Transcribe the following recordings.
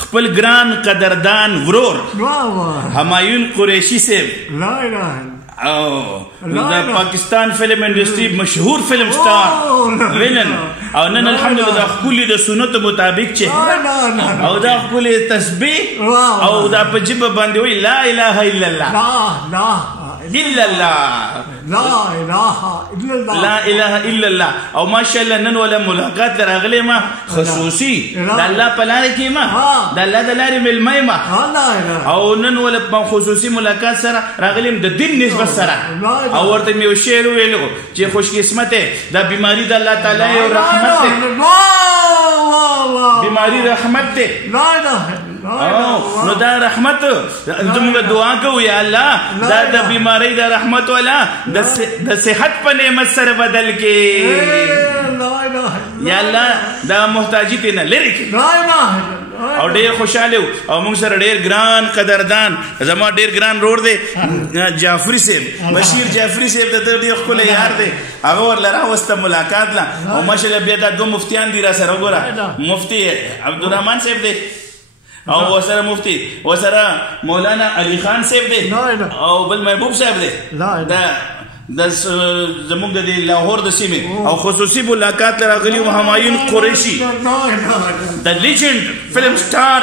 خپل ګران قدردان ورور همایون قریشی صاحب او د پاکستان فلم انډستری مشهور فلم سٹار وینن او نن الحمدلله خپل د سنت مطابق چې او دا خپل تسبیح او دا په جبه باندې وی لا اله الا الله الا الله لا اله الا الله او ماشاءالله نن ولا ملاقات راغلی ما خصوصي د الله په لار کې ما د الله د لارې ملمای ما او نن ولا خصوصي ملاقات سره راغلم د دین نسبت سره او ورته مې شعر ویلو چې خوش قسمت دا بیماری د الله تعالی او رحمت ده بیماری رحمت ده نو دا رحمت زموږ دعا کوو یا الله دا د بیماری د رحمت والا د صحت په نعمت سره بدل کې یا الله دا محتاجی ته نه لري کې او ډېر خوشاله او موږ سره ډېر ګران قدردان زما ډېر ګران روړ دی جعفری صاحب بشیر جعفری صاحب د ډېر ښکلی یار دی هغه ورله راوسته ملاقات لا او ماشاءالله بیا دا دوه مفتیان دي را سره وګوره مفتی عبدالرحمن صاحب دی او وسره مفتی وسره مولانا علی خان صاحب دی او بل محبوب صاحب دی دا زموږ د لاهور د سیمې او خصوصي ملاقات راغلی همایون قریشی د لیجند فلم سٹار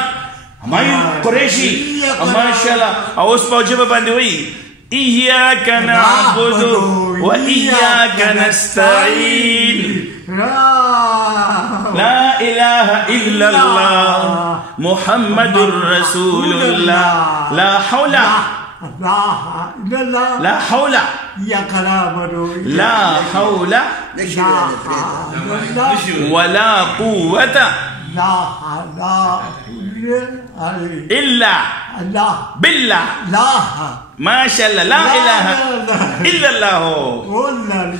همایون قریشی ماشاءالله او اوس په جبه باندې وی ایاک نعبد و ایاک نستعین لا اله الا الله محمد رسول الله لا حول لا حول لا حول ولا قوة إلا بالله ما شاء الله لا اله الا الله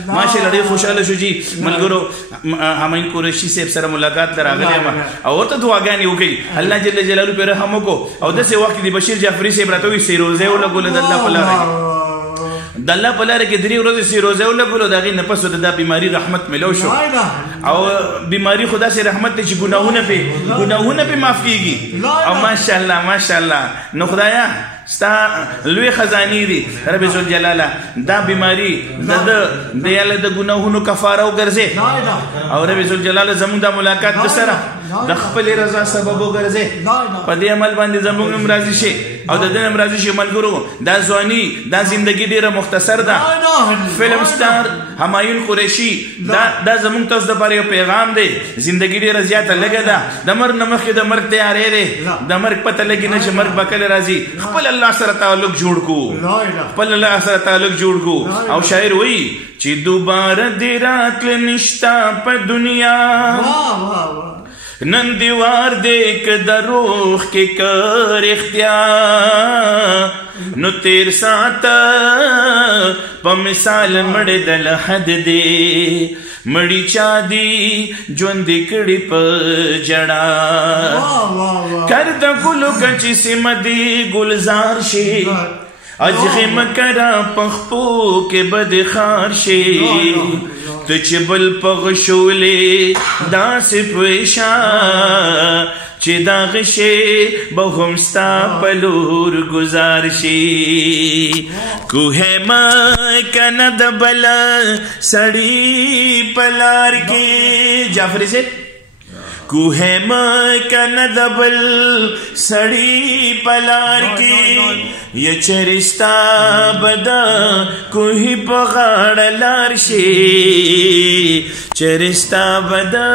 ما شاء الله ډېر خوشاله شو جی ملګرو همایون قریشی صاحب سره ملاقات راغلی ما او ورته دعاګانې وکړي الله جل جلاله په رحم وکړو او داسې وخت دی بشیر جعفری صاحب راته وایي سیروزه ولګول د الله په لاره کې د الله په لاره کې 3 ورځې سیروزه ولګول د هغې نه پس د بیماری رحمت ملو شو او بیماری خدا سے رحمت دی چې ګناهونه په معاف کیږي او ماشاءالله ماشاءالله نو خدایا ستا لوی خزانی دی رب ذوالجلاله دا بیماری د یاله د ګناهونو کفاره وګرځي او رب ذوالجلاله زموږ د ملاقات سره د خپل رضا سبب وګرځي په دې عمل باندې زموږ هم راضي شي او د دې هم راضي شي ملګرو دا ځواني دا زندگی ډیره مختصر ده فلم سٹار همایون قریشی دا زموږ تاسو د یو پیغام دی زندگی ډیره زیاته لګه ده د مرګ نه مخکې د مرګ تیارې دی د مرګ پته لګي نه چې مرګ به کله راځي خپل الله سره تعلق جوړ کو خپل الله سره تعلق جوړ کو او شاعر وایي چې دوباره دې راتل نشتا په دنیا نن دیوار دې که د روح کې کر اختیار نو تیر ساته په مثال مړ د لحد دی مړی چا دی ژوند کړي په جړا کر د ګلو کچې سیمه دی گلزار شي اجغم کرا پخپو کې بدخار شي ته چې بل پغشولې داسې پویشا چې دا غشې به هم ستا په لور گزار شي کوه ما کنه د بل سړي په لار کې جعفری سے کوه ما کنه د بل سړي په لار کې یا چرستا بدا کوه په غاړه لار شي چرستا بدا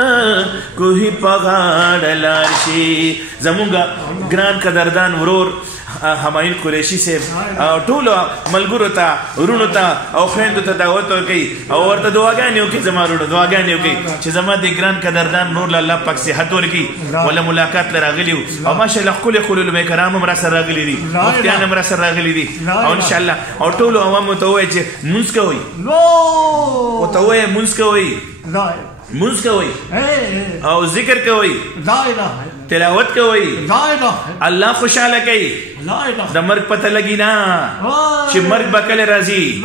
کوه په غاړه لار شي زمونږ ګران قدردان ورور همایون قریشی صاحب او ټولو ملګرو ته ورونو ته او خویندو ته دعوت ورکوي او ورته دعاګانې وکړي زما ورونو دعاګانې وکړي چې زما د ګران قدردان نور له الله پاک صحت ورکړي ولا ملاقات له راغلي او ماشاءالله ښکلي علماء کرام هم را سره راغلي دي مفتیان هم را سره راغلي دي او انشاءالله او ټولو عوامو ته ووایي چې مونځ کوئ ورته ووایي مونځ کوئ مونځ کوئ او ذکر کوئ تلاوت کوئ الله خوشاله کوي د مرګ پته لګي نه چې مرګ به کله راځي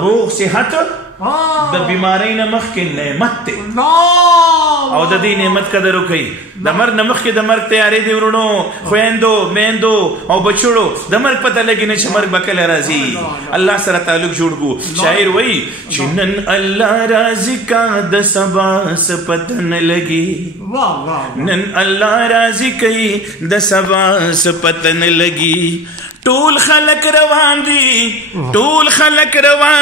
روغ صحت د بیماری نه مخکې نعمت دی او د دې نعمت قدر وکړئ د مرګ نه مخکې د مرګ تیارې دي ورونو خویندو میندو او بچړو د مرګ پته لګي نه چې مرګ به کله راځي الله سره تعلق جوړ کو شاعر وایي چې نن الله راضي کا د سبا څه پته نه لګي نن الله راضي کوي د سبا څه پته نه لګي ټول خلق روان دي ټول خلق روان